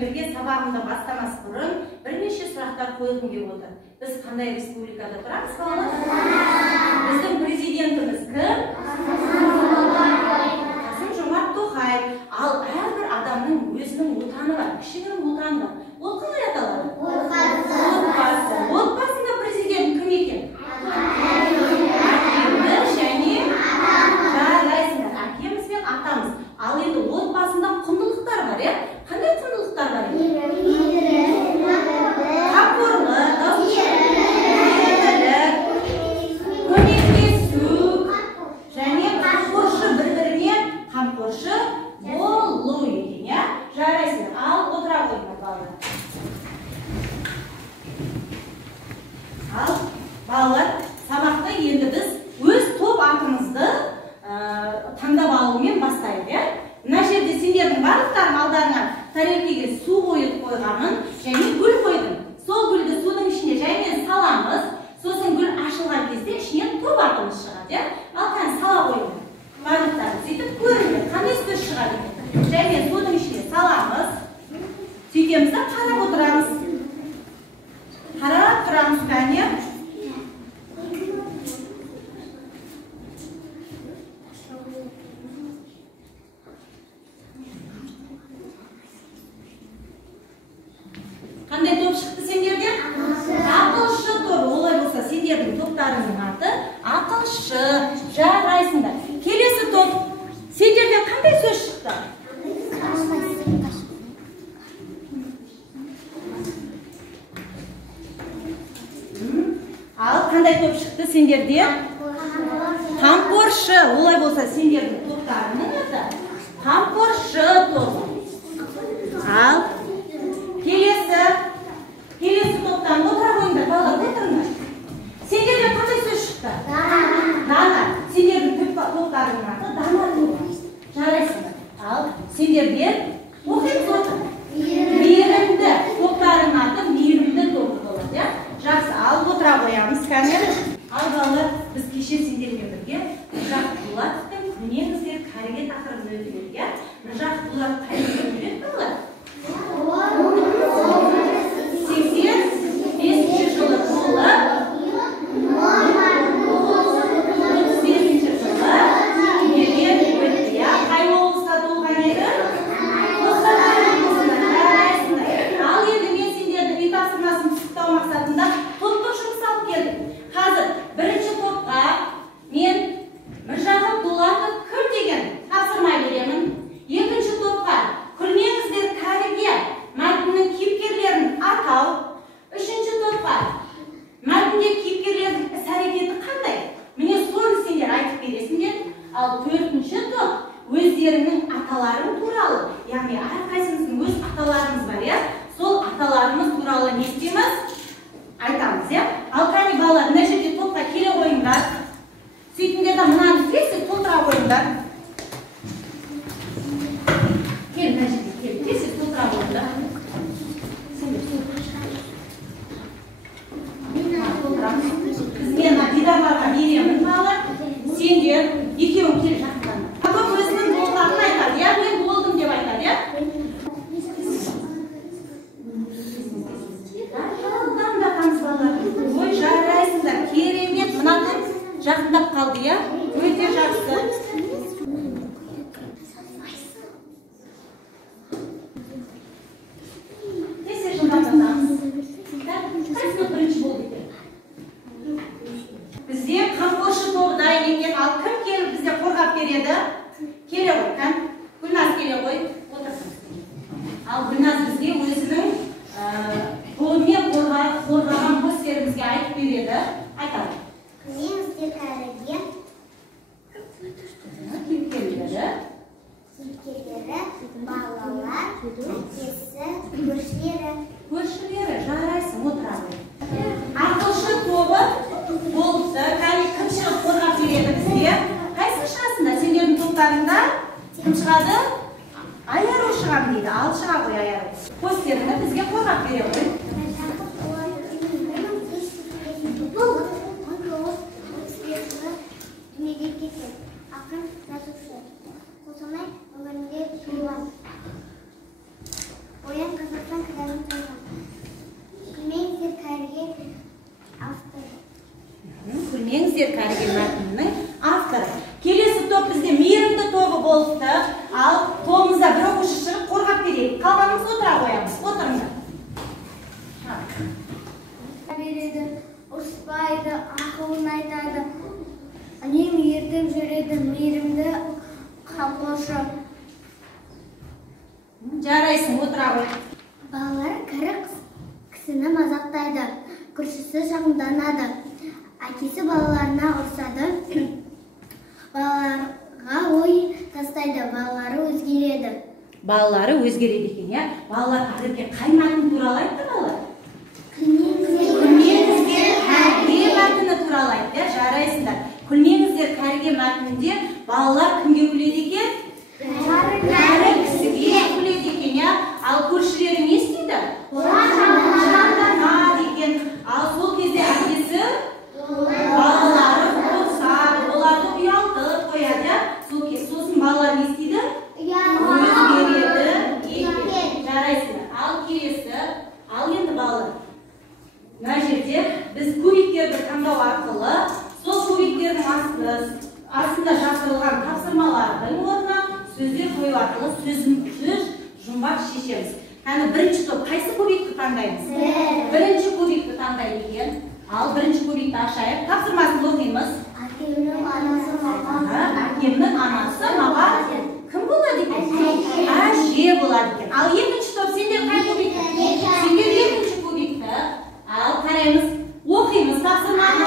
birге сабағымды бастамас бұрын бірнеше сұрақтар қойғым келіп отыр. Біз қандай республикада тұрамыз, балалар? Біздің президентіміз кім? Қасым-Жомарт Тоқаев. Ал әрбір адамның өзінің отаны бар, кішігірім отаны бар. Ол қалай аталады? Отбасы. Отбасында президент кім екен? Әкеміз және жарайсыңдар. Әкеміз бен атамыз. Ал енді отбасында құндылықтар бар, е? Қандай құндылықтар бар? Қамқорлық, көмектесу және қамқоршы, бір-біріне қамқоршы болу екен, иә? Жарайсыңдар. Ал отыра қойыңдар, балалар. Ал балалар, сабақты енді біз өз топ атымызды таңдап алумен бастайық, иә? Мына жерде сендердің барлықтарың алдарына тарелкеге су қойып қойғанын және гүл қойдым. Сол гүлді судың ішіне жаймен саламыз. Сосын гүл ашылған кезде ішінен топ атымыз шығады, иә? Ал қане сала қойыңдар. Барлықтарың сөйтіп көріңдер, қандай сөз шығады екен. Жаймен судың ішіне саламыз. Сөйтеміз де қарап отырамыз. Қарап тұрамыз, қане. Қандай топ шықты сендерден? Ақылшы топ. Олай болса, сендердің топтарыңның аты ақылшы. Жарайсыңдар. Келесі топ. Сендерден қандай сөз шықты? Ал қандай топ шықты сендерден? Қамқоршы. Олай болса, сендердің топтарыңның аты қамқоршы топ. Ал келесі топтан отыра қойыңдар, балалар, отырыңдар. Сендерден қандай сөз шықты? Дана. Сендердің топтарының аты Дана тобы. Жарайсыңдар. Ал сендерден оқимыз отыр. Мейірімді. Топтарының аты мейірімді тобы болады, иә? Жақсы, алып отыра қоямыз, кәне. Ал балалар, біз кеше сендермен бірге Нұржақ Дулатовтың «Көнеңіздер кәріге» тақырыбын өтіп, иә? Нұржақ Дулатов қайда келеді, балалар? 85-ші жылы туылып, 35-ші жылы дүниеден өтті, иә? Қай облыста туылған еді? Қостанай облысында. Жарайсыңдар. Ал енді мен сендердің үй тапсырмасын пысықтау мақсатында топтық жұмыс алып келдім. Қазір бірінші топқа мен Нұржақ Дулатов кім деген тапсырма беремін. Екінші топқа «Күлмеңіздер кәріге» мәтіннің кейіпкерлерін атау. Үшінші топқа мәтінде кейіпкерлердің іс-әрекеті қандай? Міне соны сендер айтып бересіңдер. Ал төртінші топ өздерінің аталарың туралы, яғни әрқайсымыздың өз аталарымыз бар, иә? Сол аталарымыз туралы не істейміз? Айтамыз, иә? Ал қане балалар, мына жерде топқа келе қойыңдар. Сөйтіңдер де мынаны тез толтыра қойыңдар. Кел, мына жерде кел, тез толтыра қойыңдар. Мен дидарларға беремін, балалар. Сендер екеуің кел жақындарына. Топ өзінің болғанын айтады, иә? Мен болдым деп айтады, иә? Ой, жарайсыңдар, керемет. Мына топ жақындап қалды, иә? Өте жақсы. Несі жылдамдатамыз? Қайсына бірінші болды екен? Бізде қамқоршы тобы дайын екен. Ал кім келіп бізде қорғап береді? Келе ғой, кән? Гүлназ келе ғой, отырсын. Ал Гүлназ бізге өзінің тобымен қорғаған бөстерімізге айтып береді. Айтады. Күлмеңіздер кәріге. Кейіпкерлері, балалар, әкесі, көршілері. Жарайсың, отыра қой. Ақылшы тобы болыпты. Кім шығып қорғап береді бізге? Қайсы шығасыңдар? Сендердің топтарында кім шығады? Айару шығам дейді. Ал шыға қой Айару. Постеріңді бізге қорғап бере қой. Ақын жазушы. Қостанай өңірінде туылған. Оян болыпты. Ал тобымызда бір оқушы шығып қорғап берейік. Қалғанымыз отыра қоямыз. Отырыңдар. Береді, ұрыспайды, ақылын айтады. Үнемі ертіп жүреді, мейірімді қамқоршы. Жарайсың, отыра қой. Балалар кәрі кісіні мазақтайды, көршісі жағымданады. Әкесі балаларына ұрсады, балаларға ой тастайды, балалары өзгереді. Балалары өзгереді екен, я? Балалар қазірге қай мәтін туралы айтты балалар? Күлмеңіздер кәріге мәтіні туралы айтты, жарайсыңдар. Күлмеңіздер кәріге мәтінінде балалар кімге күледі екен? Кәрі кісіге күледі екен, я? Ал көршілері не істейді? Жанданады екен. Ал сол кезде әкесі балалары қосады, оларды ұялтып қояды. Сосын балалар не істейді? Өзгереді екен. Жарайсыңдар. Ал келесі, ал енді балалар. Мына жерде біз кубиктерді таңдау арқылы сол кубиктердің астында жазылған тапсырмалардың орнына сөздер қою арқылы сөз жұмбақ шешеміз. Яғни бірінші топ қайсы кубикті таңдаймыз? Бірінші кубикті таңдайды екен. Ал бірінші кубикті ашайық. Тапсырмасын оқимыз. Әкемнің анасы маған кім болады екен? Әже болады екен. Ал екінші топ сендер қай кубикті? Сендер екінші кубикті. Ал қараймыз, оқимыз тапсырманы.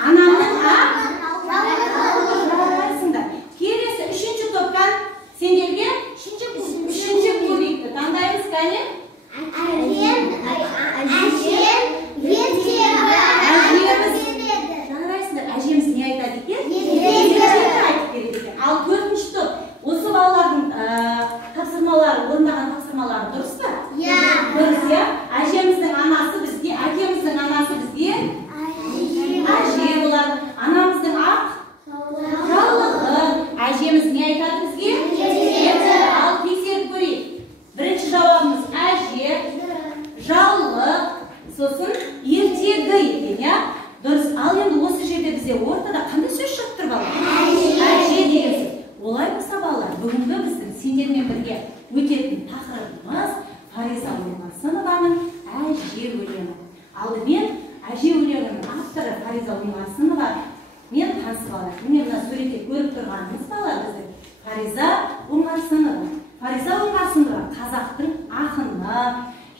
Анамның жарайсыңдар. Келесі үшінші топтан сендерге үшінші кубикті таңдаймыз, кәне? Әжеміз не айтады екен? Айтып береді екен. Ал төртінші топ, осы балалардың тапсырмалары, орындаған тапсырмалары дұрыс па? Дұрыс, я? Әжеміздің анасы бізге, әкеміздің анасы бізге әже болады. Анамыздың ақ жаулығы. Әжеміз не айтады бізге? Ал тексеріп көрейік. Бірінші жауабымыз әже, жаулық, сосын ертегі екен, я? Дұрыс. Ал енді осы жерде бізде ортада қандай сөз шығып тұр балалар? Әже деген сөз. Олай болса балалар, бүгінгі біздің сендермен бірге өтетін тақырыбымыз Фариза Оңғарсынованың әже өлеңі. Алдымен әже өлеңінің авторы Фариза Оңғарсынова мен танысып алайық. Міне мына суретте көріп тұрғанымыз балалар біздің Фариза Оңғарсынова. Фариза Оңғарсынова қазақтың ақыны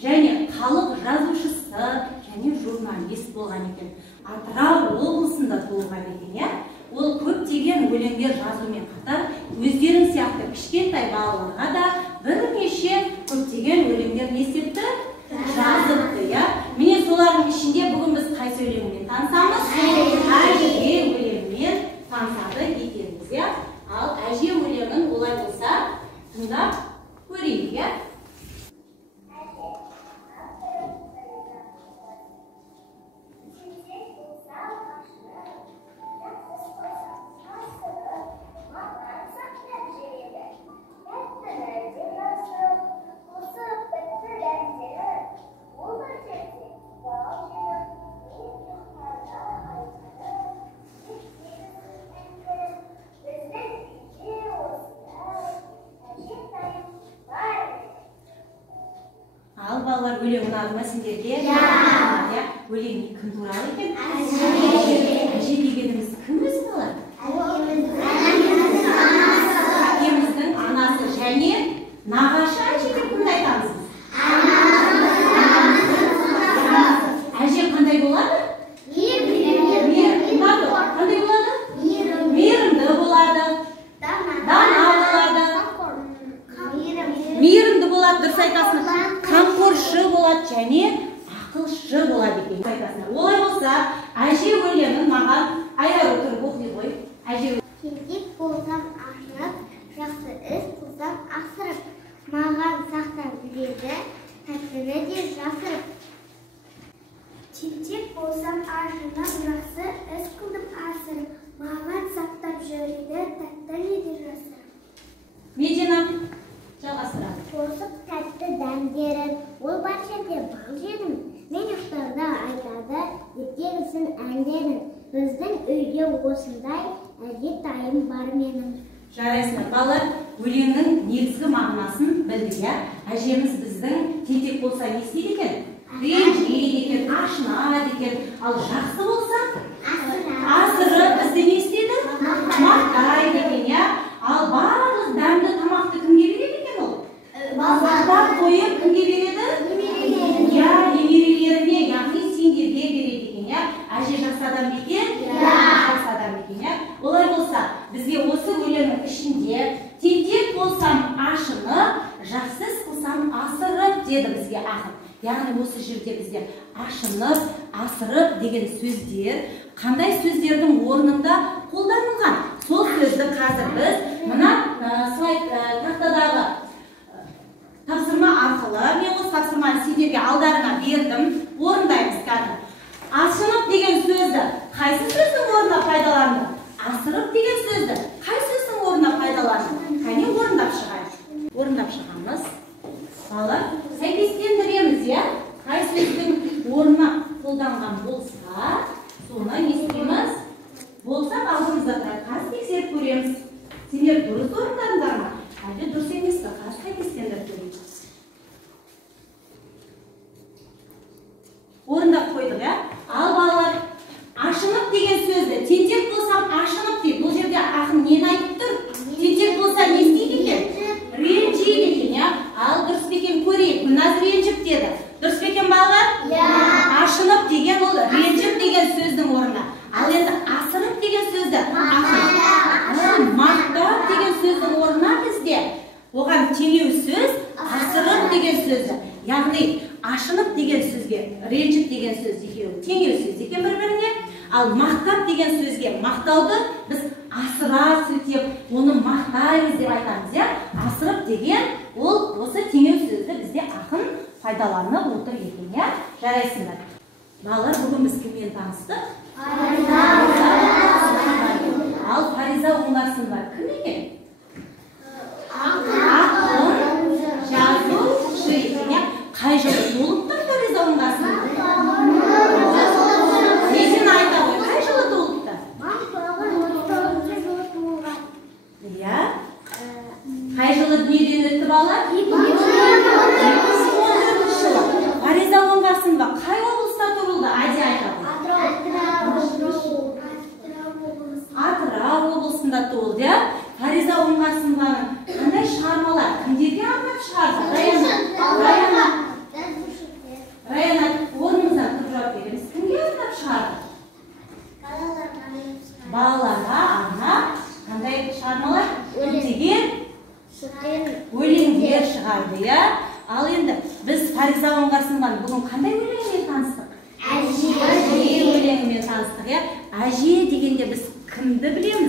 және халық жазушысы және журналист болған екен. Атырау облысында туылған екен, я? Ол көптеген өлеңдер жазумен қатар, өздерің сияқты кішкентай балаларға да бірнеше көптеген өлеңдер не істепті? Жазыпты, я? Міне солардың ішінде бүгін біз қайсы өлеңмен танысамыз? Әже өлеңмен танысады екенбіз, я? Ал әже өлеңін олай болса тыңдап көрейік, я? Ал балалар өлең ұнады ма сендерге? Өлең кім туралы екен? Әже дегеніміз кім өзі балалар? Әкеміздің анасы және нағашы әже деп кімді айтамыз? Әже қандай болады? Қандай болады? Мейірімді болады. Дана болады. Мейірімді болады, дұрыс айтасың. Қамқоршы болады және ақылшы болады екен. Олай болса, әже өлеңін маған айдар отырып оқи ғой. Тентек болсам ашынып, жақсы іс қылсам асырып, маған сақтан біледі, тәттіні де жасырып. Тентек болсам ашынып, жақсы іс қылдым асырып, маған сақтап жүреді, тәттіні де жасырып. Медина жалғастырады. Қосып тәтті дәмдерін, ол бар жерде бал жедім. Мен ұқтарда айтады, ертегісін әндерін. Біздің үйге осындай детайым бар менің. Жарайсыңдар, балалар, өлеңнің негізгі мағынасын білдік, иә? Әжеміз біздің тентек болса не істейді екен? Ренжиді екен, ашынады екен. Ал жақсы болса, асырып бізді не істейді? Мақтайды екен, иә? Ал барлық дәмді тамақты кімге береді екен ол? Сақтап қойып кімге береді? Иә, немерелеріне, яғни сендерге береді екен, иә? Әже жақсы адам екен? Жақсы адам екен, иә? Олай болса, бізге осы өлеңнің ішінде тентек болсам ашынып, жақсы іс қылсам асырып деді бізге ақын. Яғни осы жерде бізде ашынып, асырып деген сөздер қандай сөздердің орнында қолданылған? Сол сөзді қазір біз мына слайд тақтадағы тапсырма арқылы, мен осы тапсырманы сендерге алдарыңа бердім, орындаймыз қазір. Ашынып деген сөзді қайсы сөздің орнына пайдаланды? Асырып деген сөзді қай сөздің орнына пайдаланды? Қане орындап шығайық. Орындап шығамыз. Балалар, сәйкестендіреміз, иә? Қай сөздің орнына қолданған болса, соны не істейміз? Болса, алдымызда тұрады. Қазір тексеріп көреміз. Сендер дұрыс орындарыңдар ма? Әлде дұрыс емес пе? Қазір сәйкестендіріп көреміз. Орындап қойдық, иә? Ал балалар, ашынып деген сөзді, тентек болсам ашынып дейді. Бұл жерде ақын нені айтып тұр? Тентек болса не істейді екен? Ренжиді екен, иә? Ал дұрыс бекен көрейік. Мыназ ренжіп деді. Дұрыс бекен балалар? Ашынып деген ол ренжіп деген сөздің орнына. Ал енді асырып деген сөзді мақтап деген сөздің орнына бізде оған теңеу сөз асырып деген сөзді. Яғни ашынып деген сөзге ренжіп деген сөз екеуі теңеу сөз екен бір-біріне. Ал мақтап деген сөзге мақтауды біз асыра сілтеп, оны мақтаймыз деп айтамыз, иә? Асырып деген ол осы теңеу сөзді бізде ақын пайдаланып отыр екен, иә? Жарайсыңдар. Балалар, бүгін біз кіммен таныстық? Ал Фариза Оңғарсынова кім екен? Ақын жазушы екен, иә? Қай жылы толыпты Фариза Оңғарсынова? Несін айта ғой, қай жылы толыпты? Иә? Қай жылы дүниеден өтті балалар? 2014 жылы. Фариза Оңғарсынова қай облыста тұрылды? Айди айта ғой. Атырау облысында туылды, иә? Фариза Оңғарсынованың қандай шығармалар кімдерге арнап шығарды? Раяна, орныңыздан тұрып жауап береміз. Кімге арнап шығарды? Балаларға арнап қандай шығармалар? Өлеңдер шығарды, иә? Ал енді біз Фариза Оңғарсынованың бүгін қандай өлеңмен таныстық? Әже өлеңімен таныстық, иә? Әже дегенде біз кімді білеміз?